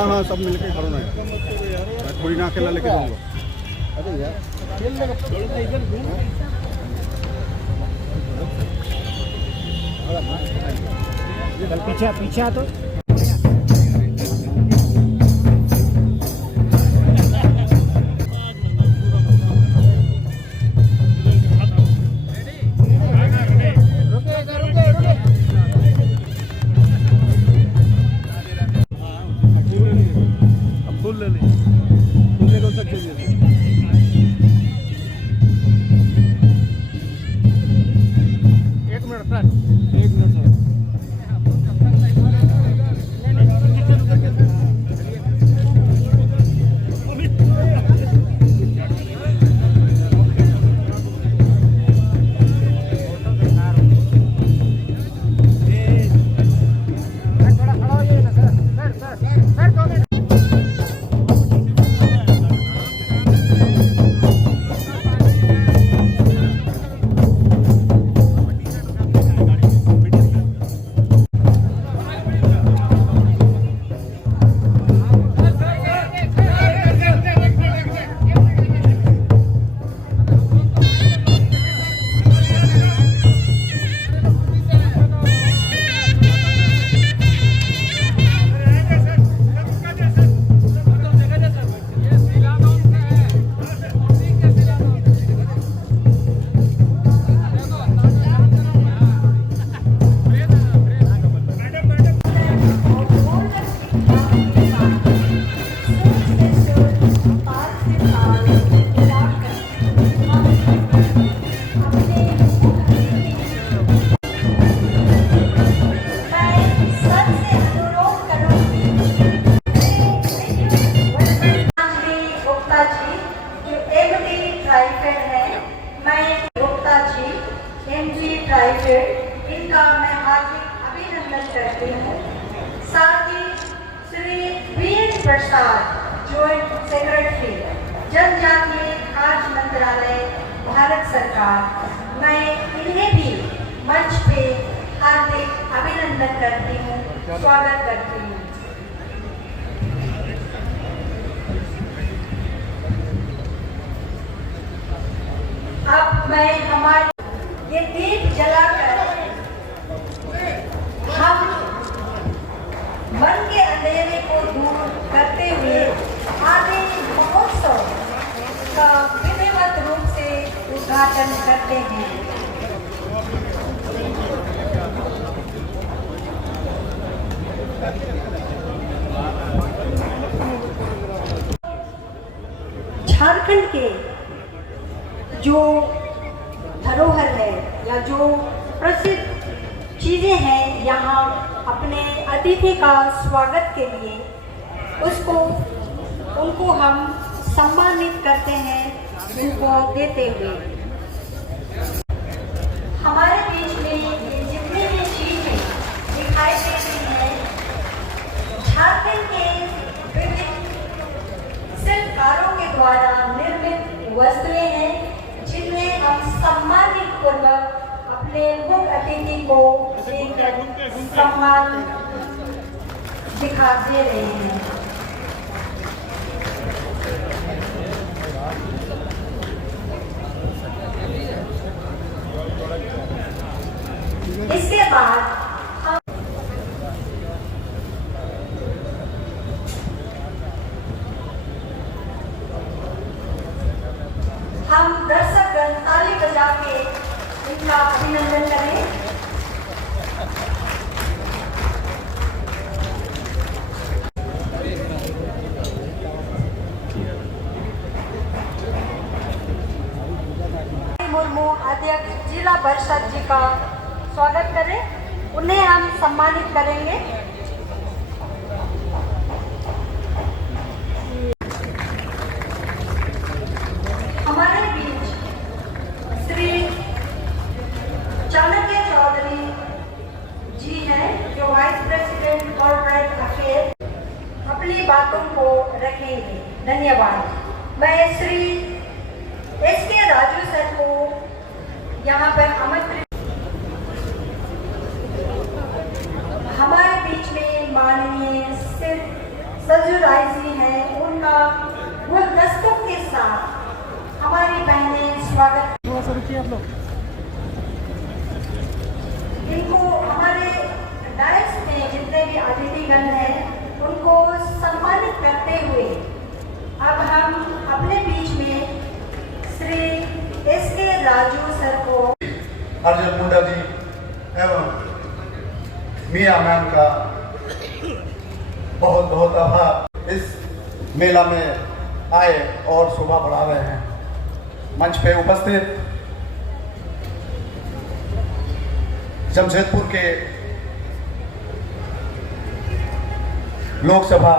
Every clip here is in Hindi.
हाँ हाँ सब मिलके करो ना यार, मैं थोड़ी ना अकेला लेके जाऊँगा। अरे यार पीछे पीछे आ तो इनका मैं हार्दिक अभिनंदन करती हूँ। साथ ही श्री वीर प्रसाद जॉइंट सेक्रेटरी जनजातीय कार्य मंत्रालय भारत सरकार, मैं इन्हें भी मंच पे हार्दिक अभिनंदन करती हूँ, स्वागत करती हूँ। अब मैं हमारे ये दीप जलाकर हम मन के अंधेरे को दूर करते हुए आगे महोत्सव का विधिवत रूप से उद्घाटन करते हैं। झारखंड के जो धरोहर है या जो प्रसिद्ध चीजें हैं, यहाँ अपने अतिथि का स्वागत के लिए उनको हम सम्मानित करते हैं, उनको देते हुए। हमारे बीच में ये जितनी भी चीजें दिखाई दे रही हैं, झारखंड के विभिन्न शिल्पकारों के द्वारा निर्मित वस्त्रें हैं, जिन्हें हम सम्मानित पूर्वक अपने मुख्य अतिथि को देकर सम्मान दिखा दे रहे हैं। इसके बाद हम दर्शकगण ताली बजा के इनका अभिनंदन करें। मुर्मू अध्यक्ष जिला परिषद जी का स्वागत करें, उन्हें हम सम्मानित करेंगे। हमारे बीच श्री चाणक्य चौधरी जी हैं, जो वाइस प्रेसिडेंट कॉर्पोरेट अफेयर, अपनी बातों को रखेंगे। धन्यवाद। मैं श्री एस.के. राजू सर को यहाँ पर आमंत्रित। हमारे बीच में माननीय सजू राय जी हैं, उनका गुलदस्तों के साथ हमारी बहनें स्वागत। थोड़ा सा रुकिए आप लोग। इनको हमारे डायस में जितने भी अतिथिगण हैं उनको सम्मानित करते हुए अब हम अपने बीच में श्री एस.के. राजू सर को अर्जुन मुंडा जी एवं मिया मैम का बहुत बहुत आभार। इस मेला में आए और शोभा बढ़ा रहे हैं। मंच पे उपस्थित जमशेदपुर के लोकसभा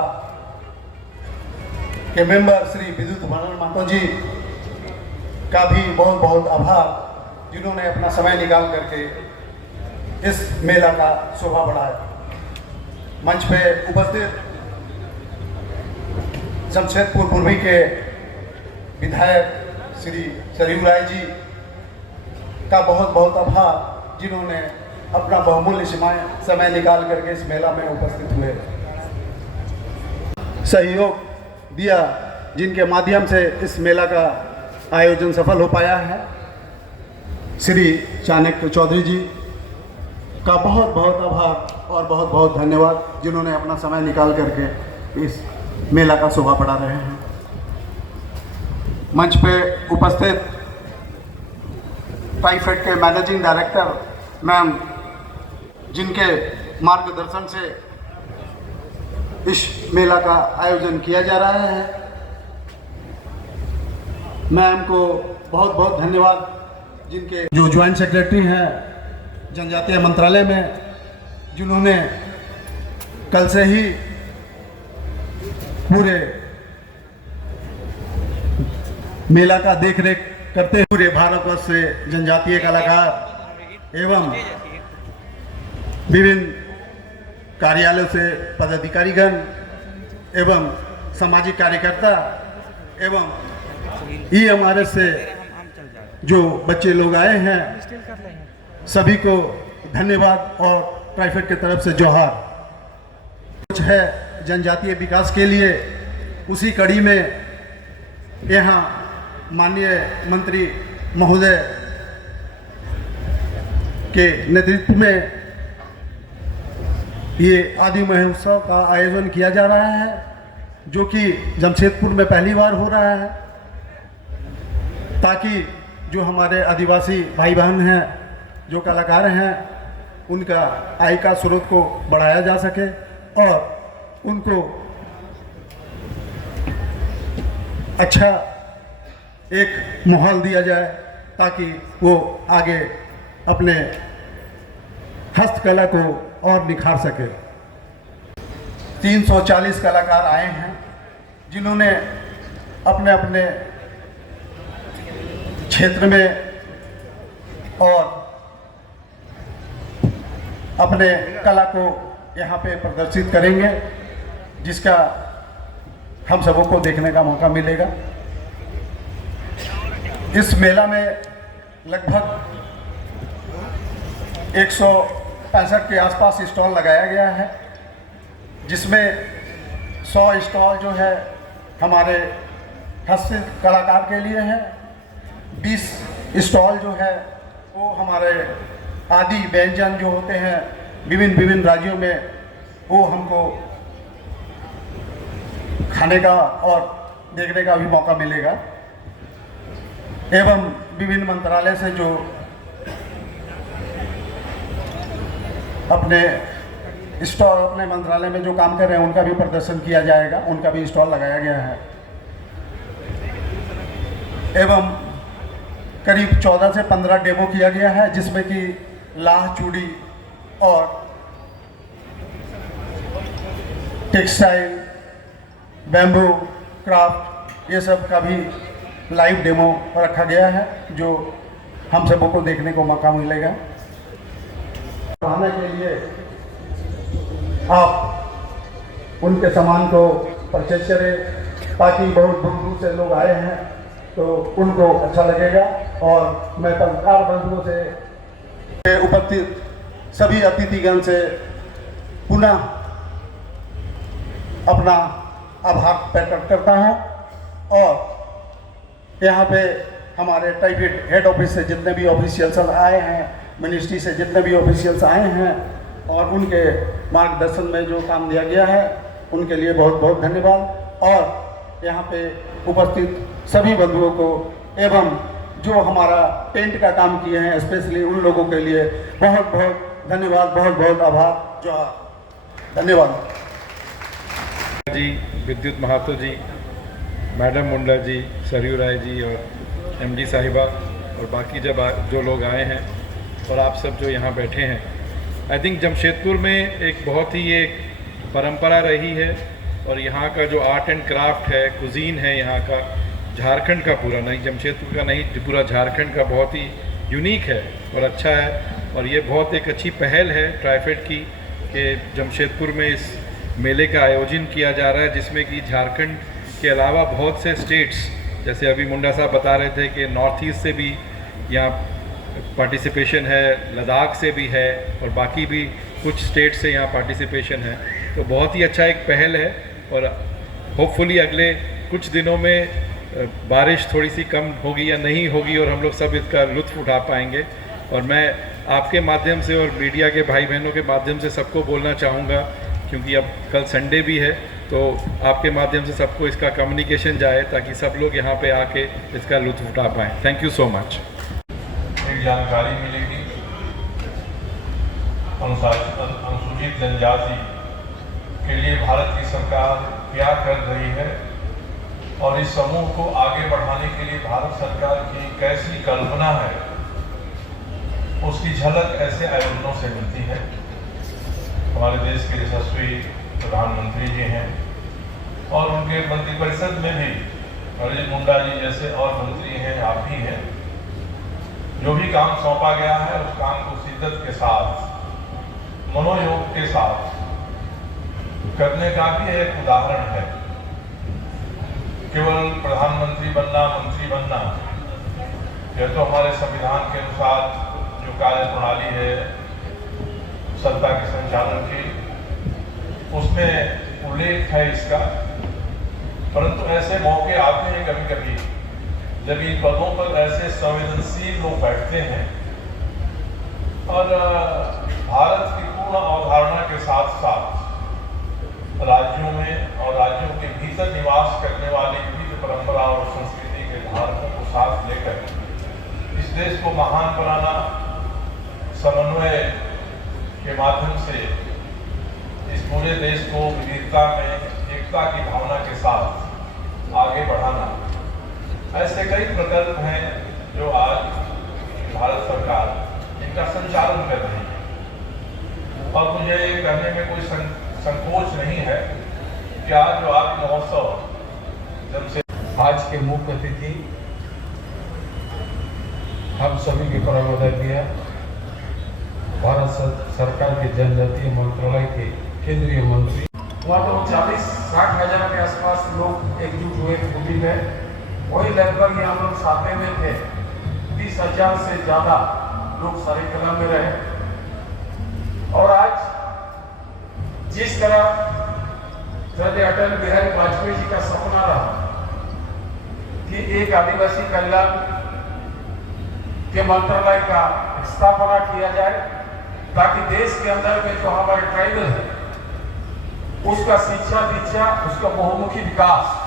के मेंबर श्री विद्युत भानन महतो जी का भी बहुत बहुत आभार, जिन्होंने अपना समय निकाल करके इस मेला का शोभा बढ़ाया। मंच पे उपस्थित जमशेदपुर पूर्वी के विधायक श्री सरयू राय जी का बहुत बहुत आभार, जिन्होंने अपना बहुमूल्य समय निकाल करके इस मेला में उपस्थित हुए, सहयोग दिया, जिनके माध्यम से इस मेला का आयोजन सफल हो पाया है। श्री चाणक्य चौधरी जी का बहुत बहुत आभार और बहुत बहुत धन्यवाद, जिन्होंने अपना समय निकाल करके इस मेला का शोभा बढ़ा रहे हैं। मंच पे उपस्थित ट्राइफेड के मैनेजिंग डायरेक्टर मैम, जिनके मार्गदर्शन से इस मेला का आयोजन किया जा रहा है, मैम को बहुत बहुत धन्यवाद, जिनके जो ज्वाइंट सेक्रेटरी हैं जनजातीय मंत्रालय में, जिन्होंने कल से ही पूरे मेला का देखरेख करते हुए पूरे भारतवर्ष से जनजातीय कलाकार एवं विभिन्न कार्यालयों से पदाधिकारीगण एवं सामाजिक कार्यकर्ता एवं EMRS से जो बच्चे लोग आए हैं, सभी को धन्यवाद और ट्राइफेड की तरफ से जोहार। कुछ है जनजातीय विकास के लिए, उसी कड़ी में यहाँ माननीय मंत्री महोदय के नेतृत्व में ये आदि महोत्सव का आयोजन किया जा रहा है, जो कि जमशेदपुर में पहली बार हो रहा है, ताकि जो हमारे आदिवासी भाई बहन हैं, जो कलाकार हैं, उनका आय का स्रोत को बढ़ाया जा सके और उनको अच्छा एक माहौल दिया जाए, ताकि वो आगे अपने हस्तकला को और निखार सके। 340 कलाकार आए हैं, जिन्होंने अपने अपने क्षेत्र में और अपने कला को यहाँ पे प्रदर्शित करेंगे, जिसका हम सबों को देखने का मौका मिलेगा। इस मेला में लगभग 165 के आसपास स्टॉल लगाया गया है, जिसमें 100 स्टॉल जो है हमारे हस्त कलाकार के लिए है, 20 स्टॉल जो है वो हमारे आदि व्यंजन जो होते हैं विभिन्न राज्यों में, वो हमको खाने का और देखने का भी मौका मिलेगा। एवं विभिन्न मंत्रालय से जो अपने स्टॉल अपने मंत्रालय में जो काम कर रहे हैं, उनका भी प्रदर्शन किया जाएगा, उनका भी स्टॉल लगाया गया है। एवं करीब 14 से 15 डेमो किया गया है, जिसमें कि लाह चूड़ी और टेक्सटाइल, बैम्बू क्राफ्ट, ये सब का भी लाइव डेमो रखा गया है, जो हम सबों को देखने को मौका मिलेगा। बढ़ाने के लिए आप उनके सामान को परचेज करें, ताकि बहुत दूर दूर से लोग आए हैं तो उनको अच्छा लगेगा। और मैं पत्रकार बंधुओं से उपस्थित सभी अतिथिगण से पुनः अपना आभार प्रकट करता हूँ। और यहाँ पे हमारे टाइफेड हेड ऑफिस से जितने भी ऑफिशियल्स आए हैं, मिनिस्ट्री से जितने भी ऑफिशियल्स आए हैं, और उनके मार्गदर्शन में जो काम दिया गया है उनके लिए बहुत बहुत धन्यवाद। और यहाँ पे उपस्थित सभी बंधुओं को एवं जो हमारा पेंट का काम किए हैं स्पेशली उन लोगों के लिए बहुत बहुत धन्यवाद, बहुत बहुत आभार। जोहार, धन्यवाद जी, विद्युत महातो जी, मैडम मुंडा जी, सरयू राय जी और एमडी साहिबा और बाकी जो लोग आए हैं और आप सब जो यहाँ बैठे हैं। आई थिंक जमशेदपुर में एक बहुत ही एक परंपरा रही है और यहाँ का जो आर्ट एंड क्राफ्ट है, कुजीन है यहाँ का, झारखंड का पूरा, नहीं जमशेदपुर का नहीं, पूरा झारखंड का बहुत ही यूनिक है और अच्छा है। और ये बहुत एक अच्छी पहल है ट्राइफेड की कि जमशेदपुर में इस मेले का आयोजन किया जा रहा है, जिसमें कि झारखंड के अलावा बहुत से स्टेट्स, जैसे अभी मुंडा साहब बता रहे थे कि नॉर्थ ईस्ट से भी यहाँ पार्टिसिपेशन है, लद्दाख से भी है और बाकी भी कुछ स्टेट से यहाँ पार्टिसिपेशन है। तो बहुत ही अच्छा एक पहल है और होपफुली अगले कुछ दिनों में बारिश थोड़ी सी कम होगी या नहीं होगी और हम लोग सब इसका लुत्फ़ उठा पाएंगे। और मैं आपके माध्यम से और मीडिया के भाई बहनों के माध्यम से सबको बोलना चाहूँगा, क्योंकि अब कल संडे भी है, तो आपके माध्यम से सबको इसका कम्युनिकेशन जाए ताकि सब लोग यहाँ पे आके इसका लुत्फ़ उठा पाएँ। Thank you so much. एक जानकारी मिलेगी, अनुसूचित जनजाति के लिए भारत की सरकार क्या कर रही है और इस समूह को आगे बढ़ाने के लिए भारत सरकार की कैसी कल्पना है, उसकी झलक ऐसे आयोजनों से मिलती है। हमारे देश के यशस्वी प्रधानमंत्री जी हैं और उनके मंत्रिपरिषद में भी अर्जुन मुंडा जी जैसे और मंत्री हैं, आप भी हैं। जो भी काम सौंपा गया है उस काम को शिद्दत के साथ, मनोयोग के साथ करने का भी एक उदाहरण है। केवल प्रधानमंत्री बनना, मंत्री बनना, यह तो हमारे संविधान के अनुसार जो कार्य प्रणाली है सत्ता के संचालन की, उसमें उल्लेख है इसका। परंतु ऐसे मौके आते हैं कभी कभी जब इन पदों पर ऐसे संवेदनशील लोग बैठते हैं और भारत की पूर्ण अवधारणा के साथ साथ राज्यों में और राज्यों के भीतर निवास करने वाली विविध परंपरा और संस्कृति के धारकों को साथ लेकर इस देश को महान बनाना, समन्वय के माध्यम से इस पूरे देश को विविधता में एकता की भावना के साथ आगे बढ़ाना, ऐसे कई प्रकल्प हैं जो आज भारत सरकार इनका संचालन कर रही है। और मुझे ये कहने में कोई संकोच नहीं है कि आज जो आत्म महोत्सव जब से आज के मुख्य अतिथि हम सभी के परमादरणीय भारत सरकार के जनजातीय मंत्रालय के केंद्रीय मंत्री, वहाँ तो 40-60 हजार के आसपास लोग एकजुट हुए खूबी में, वही लगभग यहाँ लोग साथे में थे। 20,000 से ज़्यादा लोग सरायकला में रहे। और आज जिस तरह श्रद्धेय अटल बिहारी वाजपेयी जी का सपना रहा कि एक आदिवासी कल्याण के मंत्रालय का स्थापना किया जाए ताकि देश के अंदर में जो हमारे ट्राइबल है उसका शिक्षा दीक्षा, उसका बहुमुखी विकास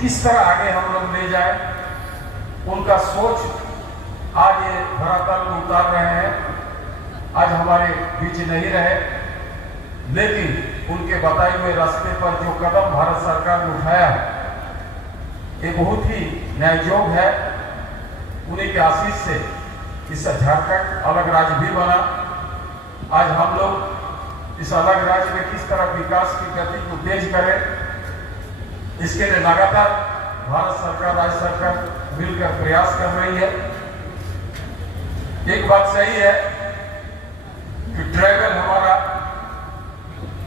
किस तरह आगे हम लोग ले जाए, उनका सोच आज ये धरातल में उतार रहे हैं। आज हमारे बीच नहीं रहे, लेकिन उनके बताए हुए रास्ते पर जो कदम भारत सरकार ने उठाया है ये बहुत ही न्याययोग है। उन्हीं के आशीष से इस झारखंड अलग राज्य भी बना। आज हम लोग इस अलग राज्य में किस तरह विकास की गति को तेज करें, इसके लिए लगातार भारत सरकार, राज्य सरकार मिलकर प्रयास कर रही है। एक बात सही है कि ट्राइबल हमारा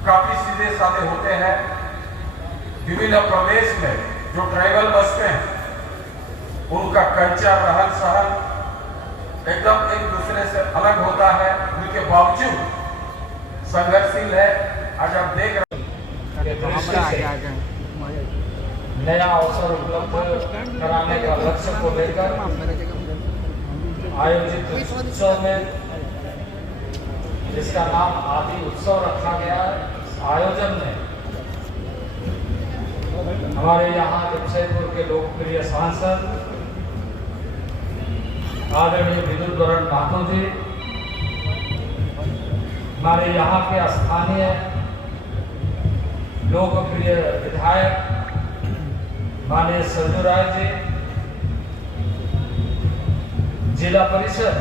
काफी सीधे साधे होते हैं। विभिन्न प्रदेश में जो ट्राइबल बसते हैं उनका कल्चर, रहन सहन एकदम एक दूसरे से अलग होता है, उनके बावजूद संघर्षशील है। आज आप देख रहे हैं के दृष्टि से नया अवसर उपलब्ध कराने का लक्ष्य को लेकर आयोजित उत्सव में, जिसका नाम आदि उत्सव रखा गया है, इस आयोजन में हमारे यहाँ जमशेदपुर के लोकप्रिय सांसद आदरणीय विद्युत वरण महतो जी, हमारे यहाँ के स्थानीय लोकप्रिय विधायक माननीय सरयू राय जी, जिला परिषद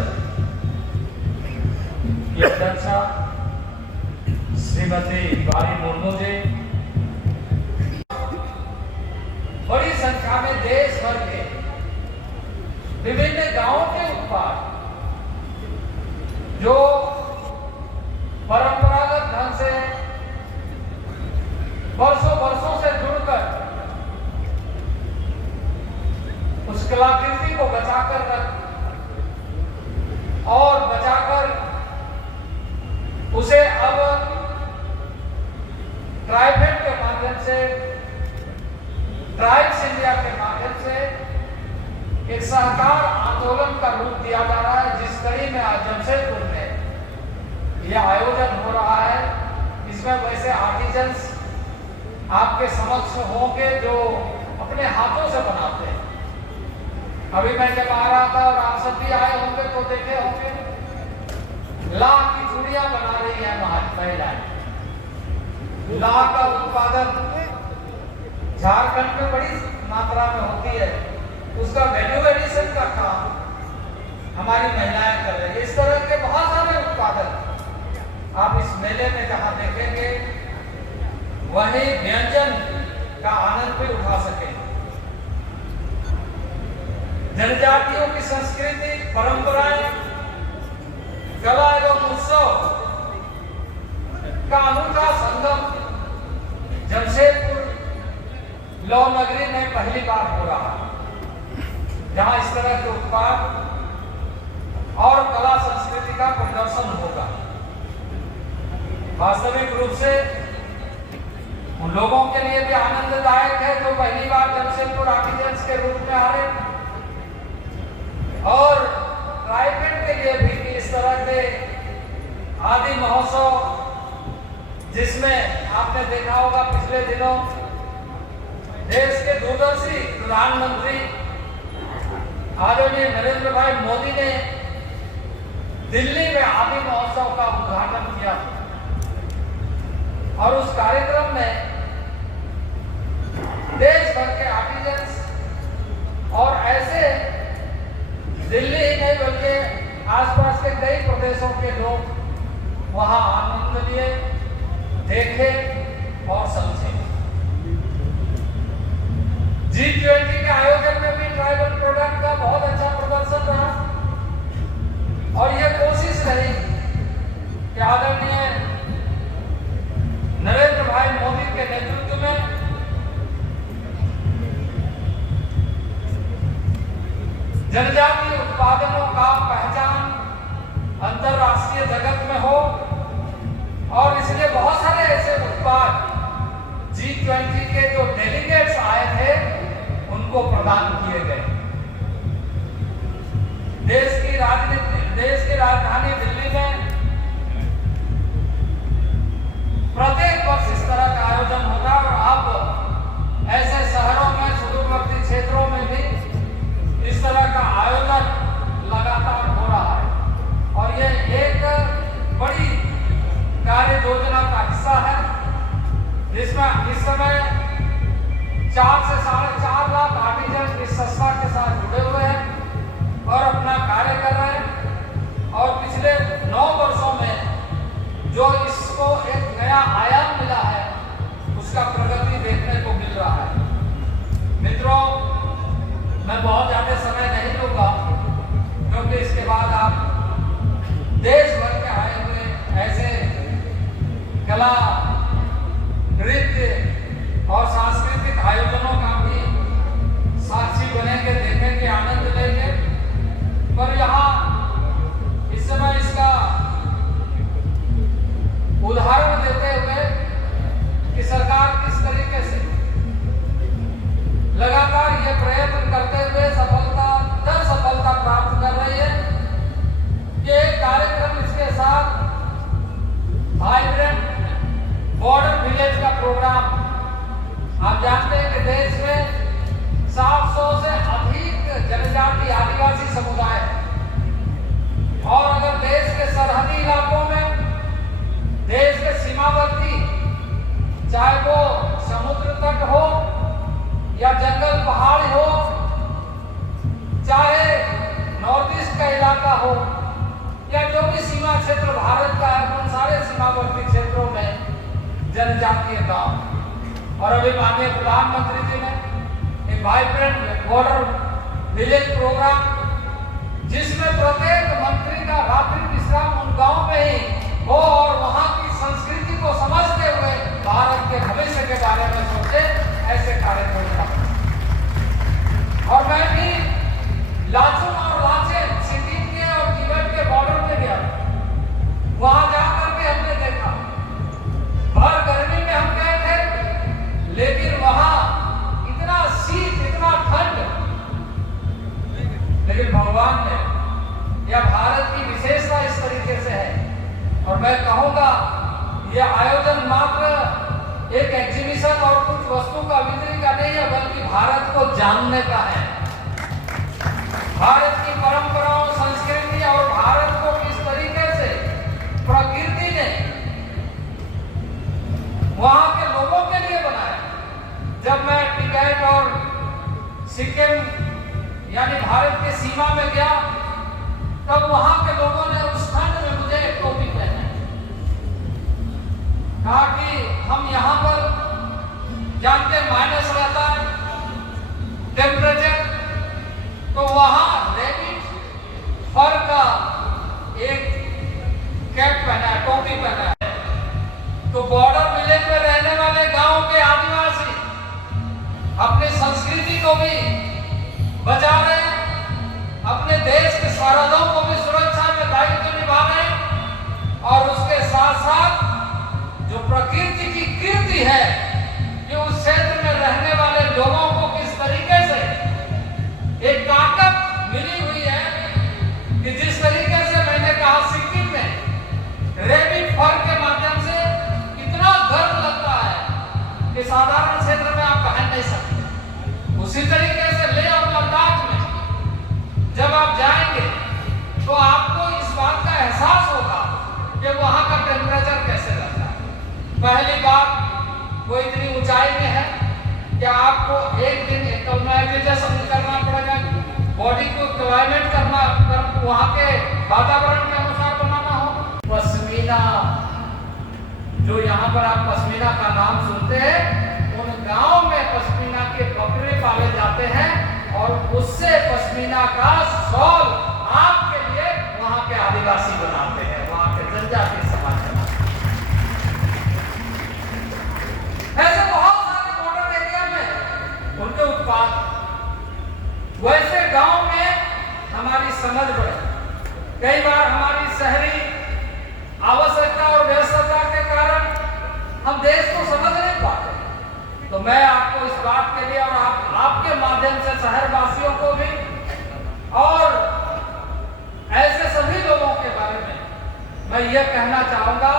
की अध्यक्षा श्रीमती बारी मुर्मू जी, बड़ी संख्या में देश भर के विभिन्न गांवों के उत्पाद जो परंपरागत ढंग से वर्षों से जुड़कर उस कलाकृति को बचाकर उसे अब ट्राइफेड के माध्यम से, ट्राइब्स इंडिया के माध्यम से एक सहकार आंदोलन का रूप दिया जा रहा है, जिस कड़ी में आज जमशेदपुर में यह आयोजन हो रहा है। इसमें वैसे आर्टिजन्स आपके समक्ष होंगे जो अपने हाथों से बनाते हैं। अभी मैं जब आ रहा था और आप सब भी आए होंगे तो देखे होंगे लाख की चूड़ियां बना रही है महिलाएं। लाख का उत्पादन झारखंड में बड़ी मात्रा में होती है, उसका वैल्यू एडिशन का काम हमारी महिलाएं कर रही है। इस तरह के बहुत सारे उत्पादन आप इस मेले में जहां देखेंगे, वही व्यंजन का आनंद भी उठा सकेंगे। जनजातियों की संस्कृति, परंपराएं, कला एवं उत्सव का अनूठा संगम जमशेदपुर लौ नगरी में पहली बार हो रहा है, जहां इस तरह के उत्पाद और कला संस्कृति का प्रदर्शन होगा। वास्तविक रूप से उन लोगों के लिए भी आनंददायक है जो पहली बार जमशेदपुर आर्टिजन्स के रूप में आ रहे हैं, और ट्राइफेड के लिए भी कि इस तरह के आदि महोत्सव, जिसमें आपने देखा होगा पिछले दिनों देश के दूरदर्शी प्रधानमंत्री आदरणीय नरेंद्र भाई मोदी ने दिल्ली में आदि महोत्सव का उद्घाटन किया, और उस कार्यक्रम में देश भर के आर्टिजन्स और ऐसे दिल्ली ही नहीं बल्कि आसपास के कई प्रदेशों के लोग वहां आनंद लिए, देखे और समझे। G20 के आयोजन में भी ट्राइबल प्रोडक्ट का बहुत अच्छा प्रदर्शन रहा, और यह कोशिश रही कि आदरणीय नरेंद्र भाई मोदी के नेतृत्व में जनजातीय उत्पादनों का पहचान अंतरराष्ट्रीय जगत में हो, और इसलिए बहुत सारे ऐसे उत्पाद G20 के जो डेलीगेट्स आए थे उनको प्रदान किए गए। देश की राजधानी दिल्ली में प्रत्येक वर्ष इस तरह का आयोजन होगा, और अब ऐसे शहरों में, सुदूरवर्ती क्षेत्रों में भी इस तरह का आयोजन लगातार हो रहा है, और यह एक बड़ी कार्य योजना का हिस्सा है, जिसमें इस समय 4 से 4.5 लाख आर्टिजन इस संस्था के साथ जुड़े हुए हैं और अपना कार्य कर रहे हैं। और पिछले 9 वर्षों में जो इसको एक नया आयाम मिला है, उसका प्रगति देखने को मिल रहा है। मित्रों, मैं बहुत ज्यादा समय नहीं लूंगा, क्योंकि इसके बाद आप देश भर के आए हुए ऐसे कला, नृत्य और सांस्कृतिक आयोजनों का भी साक्षी बनेंगे, देखेंगे, आनंद लेंगे। पर यहाँ इस समय इसका उदाहरण देते हुए आप जानते हैं कि देश में 700 से अधिक जनजाति आदिवासी समुदाय है और अगर देश के सरहदी इलाकों में, देश के सीमावर्ती, चाहे वो समुद्र तट हो या जंगल पहाड़ हो, चाहे नॉर्थ ईस्ट का इलाका हो या जो भी सीमा क्षेत्र भारत का है, उन सारे सीमावर्ती क्षेत्रों में जनजातीय गांव। और अभी माननीय प्रधानमंत्री जी ने एक वाइब्रेंट बॉर्डर विलेज प्रोग्राम, जिसमें प्रत्येक मंत्री का रात्रि विश्राम उन गांव में ही हो और वहां की संस्कृति को समझते हुए भारत के भविष्य के बारे में सोचे, ऐसे कार्यक्रम। और मैं भी लाचुंग और लाचेन, सिक्किम के और तिब्बत के बॉर्डर पे गया। वहां जाकर के हमने देखा, भर गर्मी में हम गए थे, लेकिन वहां इतना शीत, इतना ठंड, लेकिन भगवान ने, या भारत की विशेषता इस तरीके से है। और मैं कहूंगा यह आयोजन मात्र एक एग्जीबिशन और कुछ वस्तु का बिक्री का नहीं है, बल्कि भारत को जानने का है। भारत की परंपराओं, संस्कृति और भारत को किस तरीके से प्रकृति ने वहां के लोगों के लिए बनाया। जब मैं टिबेट और सिक्किम यानी भारत के सीमा में गया, तब वहां के लोगों ने उस ठंड में मुझे एक टोपी पहनाई, कहा कि हम यहाँ पर जानते माइनस रहता है टेम्परेचर, तो वहां रेबिट फर का एक कैप पहना है, टोपी पहना है। तो बॉर्डर विलेज में रहने वाले गांव के आदिवासी अपनी संस्कृति को भी बचा रहे हैं, अपने देश के सरहदों को भी सुरक्षा में दायित्व निभा रहे हैं, और उसके साथ साथ जो प्रकृति की कीर्ति है कि उस क्षेत्र में रहने वाले लोगों को किस तरीके से एक ताकत मिली हुई है कि जिस तरीके से मैंने कहा सिक्किम में रेबिट फर के माध्यम से इतना गर्व लगता है कि साधारण क्षेत्र में आप पहन नहीं सकते। उसी तरीके से लेह और लद्दाख में जब आप जाएंगे तो आपको इस बात का एहसास होगा कि वहां का टेम्परेचर कैसे रहता है। पहली बात, वो इतनी ऊंचाई में है कि आपको एक दिन एक्लिमेटाइजेशन करना पड़ेगा, बॉडी को क्लाइमेट करना, वहां के वातावरण के अनुसार बनाना हो। पश्मीना, जो यहाँ पर आप पश्मीना का नाम सुनते हैं, उन गांव में पश्मीना के बकरे पाले जाते हैं और उससे पश्मीना का शॉल आपके लिए वहां के आदिवासी बनाते हैं, वहां के जनजातीय समाज बनाते हैं। ऐसे बहुत सारे बॉर्डर एरिया में उनके उत्पाद, वैसे गांव में हमारी समझ बढ़े। कई बार हमारी शहरी आवश्यकता और व्यस्तता के कारण हम देश को समझ नहीं पाते। तो मैं आपको इस बात के लिए और आपके माध्यम से शहरवासियों को भी और ऐसे सभी लोगों के बारे में मैं ये कहना चाहूंगा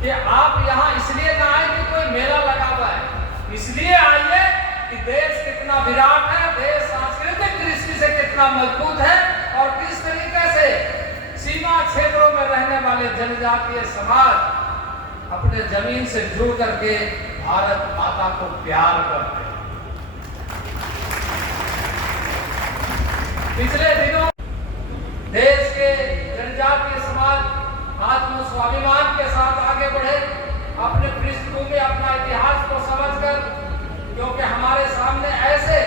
कि आप यहाँ इसलिए ना आए कि कोई मेला लगा हुआ है, इसलिए आइए कि देश कितना विराट है, देश सांस्कृतिक दृष्टि से कितना मजबूत है और किस तरीके से सीमा क्षेत्रों में रहने वाले जनजातीय समाज अपने जमीन से जुड़ करके भारत माता को प्यार करते हैं। पिछले दिनों देश के जनजातीय समाज आत्म स्वाभिमान के साथ आगे बढ़े, अपने पृष्ठभूमि, अपना इतिहास को समझकर, क्योंकि हमारे सामने ऐसे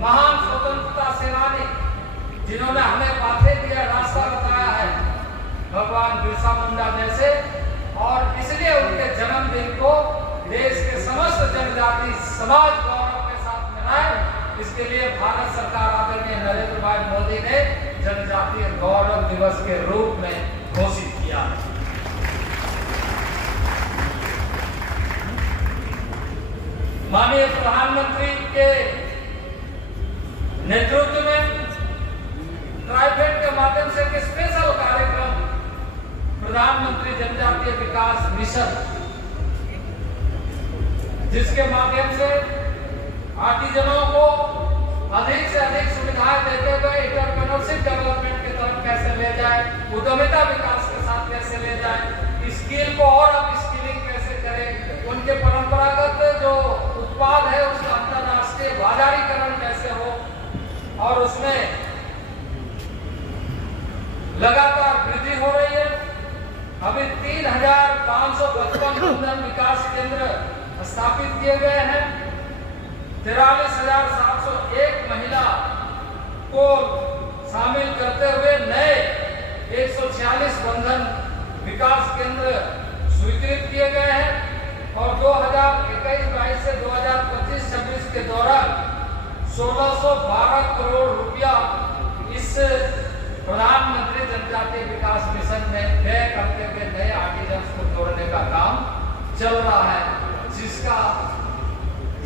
महान स्वतंत्रता सेनानी जिन्होंने हमें पाथे दिया, रास्ता बताया है, भगवान बिरसा मुंडा जैसे, और इसलिए उनके जन्मदिन को देश के समस्त जनजाति समाज गौरव के साथ मनाए। इसके लिए भारत सरकार आदरणीय नरेंद्र भाई मोदी ने जनजातीय गौरव दिवस के रूप में घोषित किया है। माननीय प्रधानमंत्री के नेतृत्व में ट्राइफेड के माध्यम से एक स्पेशल कार्यक्रम प्रधानमंत्री जनजातीय विकास मिशन जिसके माध्यम से आर्टिजनों को अधिक से अधिक सुविधाएं देते हुए एंटरप्रेन्योरशिप डेवलपमेंट की तरफ कैसे ले जाए, उद्यमिता विकास के साथ कैसे ले जाए, स्किल को और अप स्किलिंग कैसे करें, उनके परंपरागत जो उत्पाद है उसका अंतरराष्ट्रीय बाजारीकरण कैसे हो और उसमें लगातार वृद्धि हो रही है। अभी 3,555 बंधन विकास केंद्र स्थापित किए गए हैं। 43,701 महिला को शामिल करते हुए नए 146 बंधन विकास केंद्र स्वीकृत किए गए हैं और 2021-22 से 2025-26 के दौरान 1612 करोड़ रुपया इस प्रधानमंत्री जनजातीय विकास मिशन में व्यय करते हुए नए आर्टिजन्स को जोड़ने का काम चल रहा है, जिसका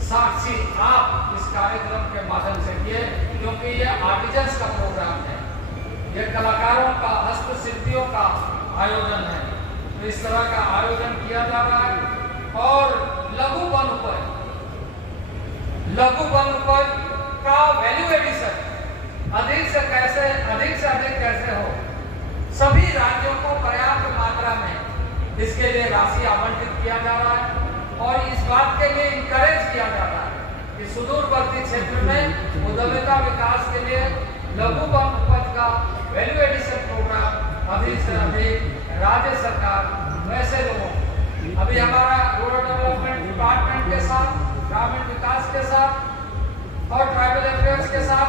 साक्षी आप इस कार्यक्रम के माध्यम से किए, क्योंकि ये आर्टिजन्स का प्रोग्राम है, ये कलाकारों का, हस्तशिल्पियों का आयोजन है। तो इस तरह का आयोजन किया जा रहा है और लघु वन उपज का वैल्यू एडिशन अधिक से अधिक कैसे हो, सभी राज्यों को पर्याप्त मात्रा में इसके लिए राशि आवंटित किया जा रहा है और इस बात के लिए इंकरेज किया जा रहा है कि सुदूरवर्ती क्षेत्र में उद्यमिता विकास के लिए लघु वन उपज का वैल्यू एडिशन प्रोग्राम अधिक से अधिक राज्य सरकार वैसे लोगों, अभी हमारा रूरल डेवलपमेंट डिपार्टमेंट के साथ, ग्रामीण विकास के साथ और ट्राइबल अफेयर्स के साथ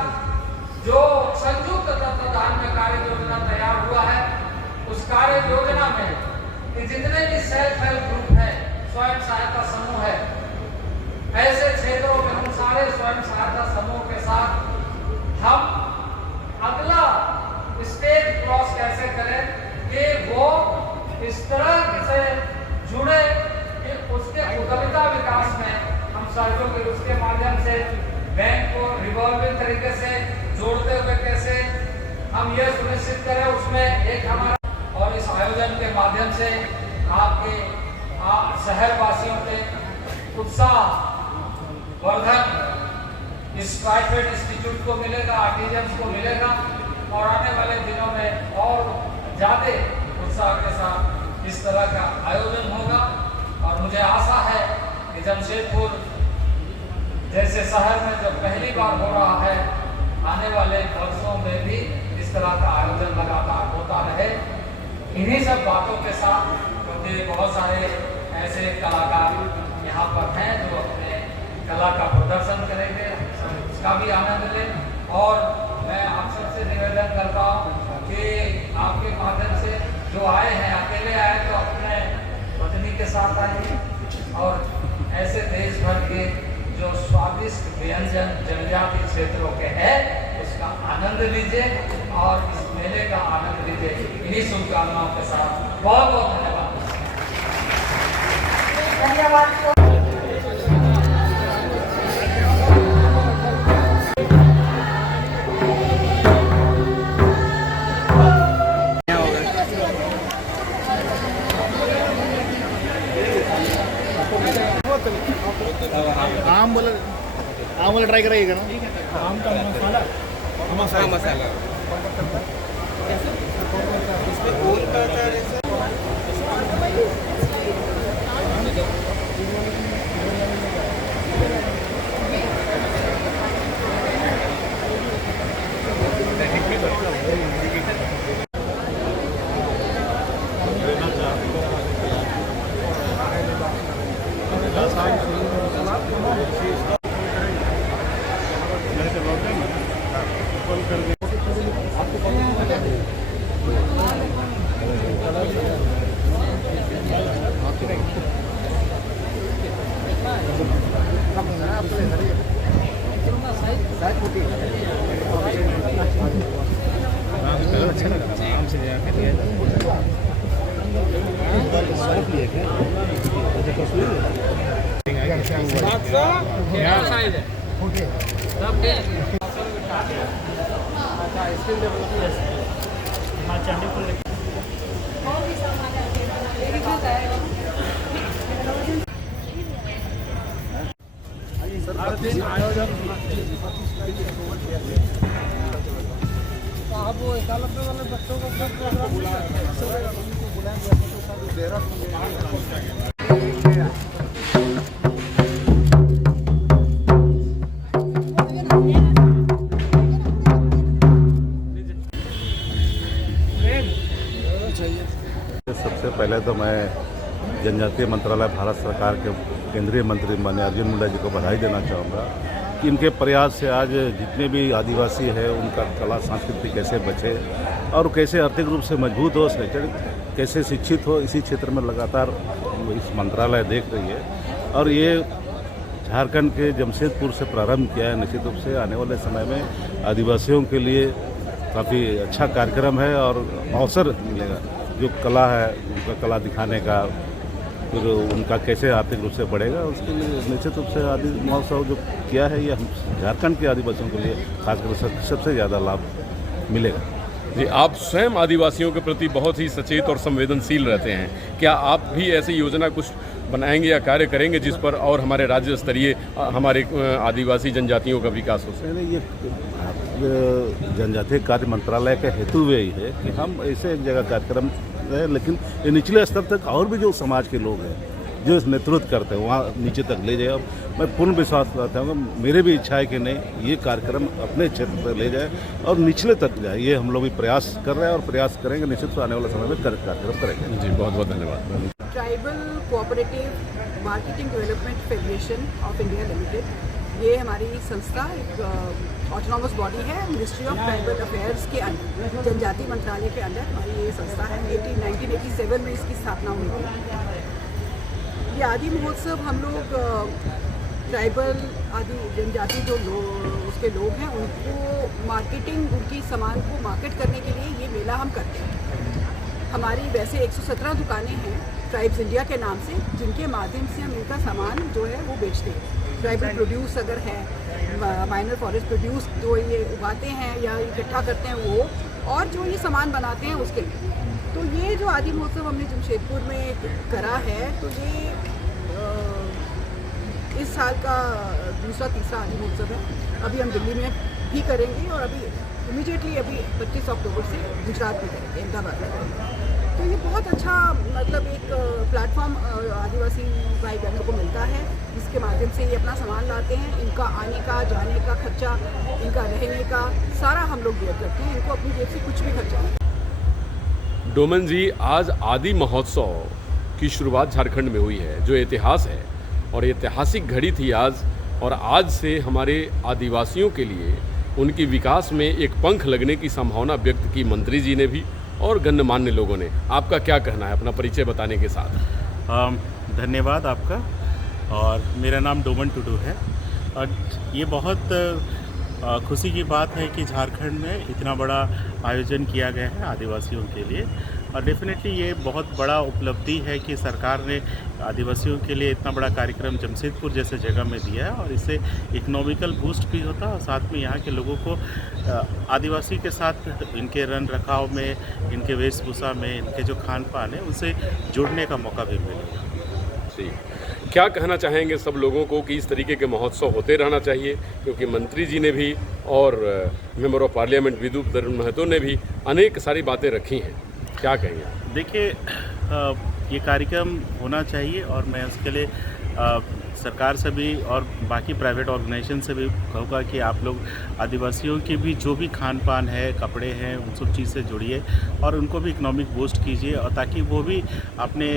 जो संयुक्त तत्वाधान में कार्य योजना तैयार हुआ है, उस कार्य योजना में कि जितने भी सेल्फ हेल्प ग्रुप है, स्वयं सहायता समूह है, ऐसे क्षेत्रों में हम सारे स्वयं सहायता समूह के साथ हम अगला स्टेज क्रॉस कैसे करें कि वो इस तरह से जुड़े कि उसके उद्यमिता विकास में हम सहयोगी उसके माध्यम से बैंक को रिवॉल्विंग तरीके से जोड़ते हुए कैसे हम ये सुनिश्चित करें, उसमें एक हमारा और इस आयोजन के माध्यम से आपके शहरवासियों के उत्साह वर्धन इस ट्राइफेड इंस्टीट्यूट को मिलेगा, आर्टिजन्स को मिलेगा और आने वाले दिनों में और ज़्यादा उत्साह के साथ इस तरह का आयोजन होगा और मुझे आशा है कि जमशेदपुर जैसे शहर में जब पहली बार हो रहा है, आने वाले वर्षों में भी इस तरह का आयोजन लगातार होता रहे। इन्हीं सब बातों के साथ, क्योंकि बहुत सारे ऐसे कलाकार यहाँ पर हैं जो अपने कला का प्रदर्शन करेंगे, उसका भी आनंद लें और मैं आप सबसे निवेदन करता हूँ कि आपके माध्यम से जो आए हैं, अकेले आए तो अपने पत्नी के साथ आइए और ऐसे देश भर के जो स्वादिष्ट व्यंजन जनजातीय क्षेत्रों के हैं उसका आनंद लीजिए और इस मेले का आनंद लीजिए। इन्हीं शुभकामनाओं के साथ बहुत बहुत धन्यवाद। आम वाला ट्राई कराइएगा ना, आम का मसाला इसमें कौन का सबसे पहले तो मैं जनजातीय मंत्रालय भारत सरकार के केंद्रीय मंत्री माननीय अर्जुन मुंडा जी को बधाई देना चाहूँगा कि इनके प्रयास से आज जितने भी आदिवासी है उनका कला संस्कृति कैसे बचे और कैसे आर्थिक रूप से मजबूत हो, शैक्षणिक कैसे शिक्षित हो, इसी क्षेत्र में लगातार इस मंत्रालय देख रही है। और ये झारखंड के जमशेदपुर से प्रारंभ किया है। निश्चित रूप से आने वाले समय में आदिवासियों के लिए काफ़ी अच्छा कार्यक्रम है और अवसर मिलेगा। जो कला है उनका कला दिखाने का, फिर उनका कैसे आर्थिक रूप से बढ़ेगा, उसके लिए निश्चित रूप से आदि महोत्सव जो किया है ये हम झारखंड के आदिवासियों के लिए खासकर सबसे ज़्यादा लाभ मिलेगा। जी, आप स्वयं आदिवासियों के प्रति बहुत ही सचेत और संवेदनशील रहते हैं। क्या आप भी ऐसी योजना कुछ बनाएंगे या कार्य करेंगे जिस पर और हमारे राज्य स्तरीय हमारे आदिवासी जनजातियों का विकास हो सके? ये जनजातीय कार्य मंत्रालय का हेतु यही है कि हम ऐसे एक जगह कार्यक्रम है, लेकिन ये निचले स्तर तक और भी जो समाज के लोग हैं जो इस नेतृत्व करते हैं वहाँ नीचे तक ले जाए। और मैं पूर्ण विश्वास करता हूँ, मेरे भी इच्छा है कि नहीं ये कार्यक्रम अपने क्षेत्र तक ले जाए और निचले तक जाए। ये हम लोग भी प्रयास कर रहे हैं और प्रयास करेंगे, निश्चित आने वाले समय में कार्यक्रम करेंगे। जी, बहुत बहुत धन्यवाद। Tribal cooperative marketing development federation of India limited, ये हमारी संस्था एक ऑटोनॉमस बॉडी है, मिनिस्ट्री ऑफ ट्राइबल अफेयर्स के अंदर, जनजातीय मंत्रालय के अंदर हमारी ये संस्था है। 1987 में इसकी स्थापना हुई थी। ये आदि महोत्सव हम लोग ट्राइबल आदि जनजाति जो उसके लोग हैं उनको मार्केटिंग, उनकी सामान को मार्केट करने के लिए ये मेला हम करते हैं। हमारी वैसे 117 दुकानें हैं ट्राइब्स इंडिया के नाम से, जिनके माध्यम से हम इनका सामान जो है वो बेचते हैं। ट्राइबल प्रोड्यूस अगर है, माइनर फॉरेस्ट प्रोड्यूस जो ये उगाते हैं या इकट्ठा करते हैं वो, और जो ये सामान बनाते हैं उसके लिए। तो ये जो आदि महोत्सव हमने जमशेदपुर में करा है, तो ये इस साल का दूसरा तीसरा आदि महोत्सव है। अभी हम दिल्ली में भी करेंगे और अभी इमीडिएटली अभी 25 अक्टूबर से गुजरात में करेंगे, अहमदाबाद में करेंगे। तो ये बहुत अच्छा मतलब एक प्लेटफॉर्म आदिवासी भाई बहनों को मिलता है, जिसके माध्यम से ये अपना सामान लाते हैं। इनका आने का जाने का खर्चा, इनका रहने का सारा हम लोग बेयर करते हैं। इनको अपनी जेब से कुछ भी खर्चा नहीं। डोमन जी, आज आदि महोत्सव की शुरुआत झारखंड में हुई है, जो इतिहास है और ऐतिहासिक घड़ी थी आज। और आज से हमारे आदिवासियों के लिए उनकी विकास में एक पंख लगने की संभावना व्यक्त की मंत्री जी ने भी और गणमान्य लोगों ने। आपका क्या कहना है अपना परिचय बताने के साथ? धन्यवाद आपका। और मेरा नाम डोमन टुडू है और ये बहुत खुशी की बात है कि झारखंड में इतना बड़ा आयोजन किया गया है आदिवासियों के लिए। और डेफिनेटली ये बहुत बड़ा उपलब्धि है कि सरकार ने आदिवासियों के लिए इतना बड़ा कार्यक्रम जमशेदपुर जैसे जगह में दिया है। और इससे इकोनॉमिकल बूस्ट भी होता है और साथ में यहाँ के लोगों को आदिवासी के साथ इनके रन रखाव में, इनके वेशभूषा में, इनके जो खान पान है उनसे जुड़ने का मौका भी मिलेगा। जी, क्या कहना चाहेंगे सब लोगों को कि इस तरीके के महोत्सव होते रहना चाहिए? क्योंकि मंत्री जी ने भी और मेंबर ऑफ पार्लियामेंट विद्युत तरुण महतो ने भी अनेक सारी बातें रखी हैं, क्या कहेंगे? देखिए, ये कार्यक्रम होना चाहिए और मैं उसके लिए सरकार से भी और बाकी प्राइवेट ऑर्गेनाइजेशन से भी कहूँगा कि आप लोग आदिवासियों के भी जो भी खान पान है, कपड़े हैं, उन सब चीज़ से जुड़िए और उनको भी इकोनॉमिक बूस्ट कीजिए, और ताकि वो भी अपने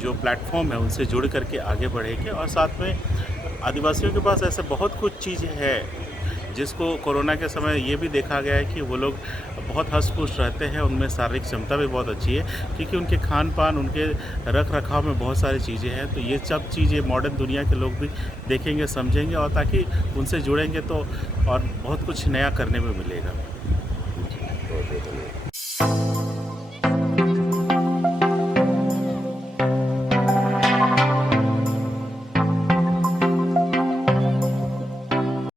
जो प्लेटफॉर्म है उनसे जुड़ करके आगे बढ़ेंगे। और साथ में आदिवासियों के पास ऐसे बहुत कुछ चीज़ें हैं जिसको कोरोना के समय ये भी देखा गया है कि वो लोग बहुत हष्ट-पुष्ट रहते हैं, उनमें शारीरिक क्षमता भी बहुत अच्छी है क्योंकि उनके खान पान, उनके रख रखाव में बहुत सारी चीज़ें हैं। तो ये सब चीज़ें मॉडर्न दुनिया के लोग भी देखेंगे, समझेंगे और ताकि उनसे जुड़ेंगे तो और बहुत कुछ नया करने में मिलेगा।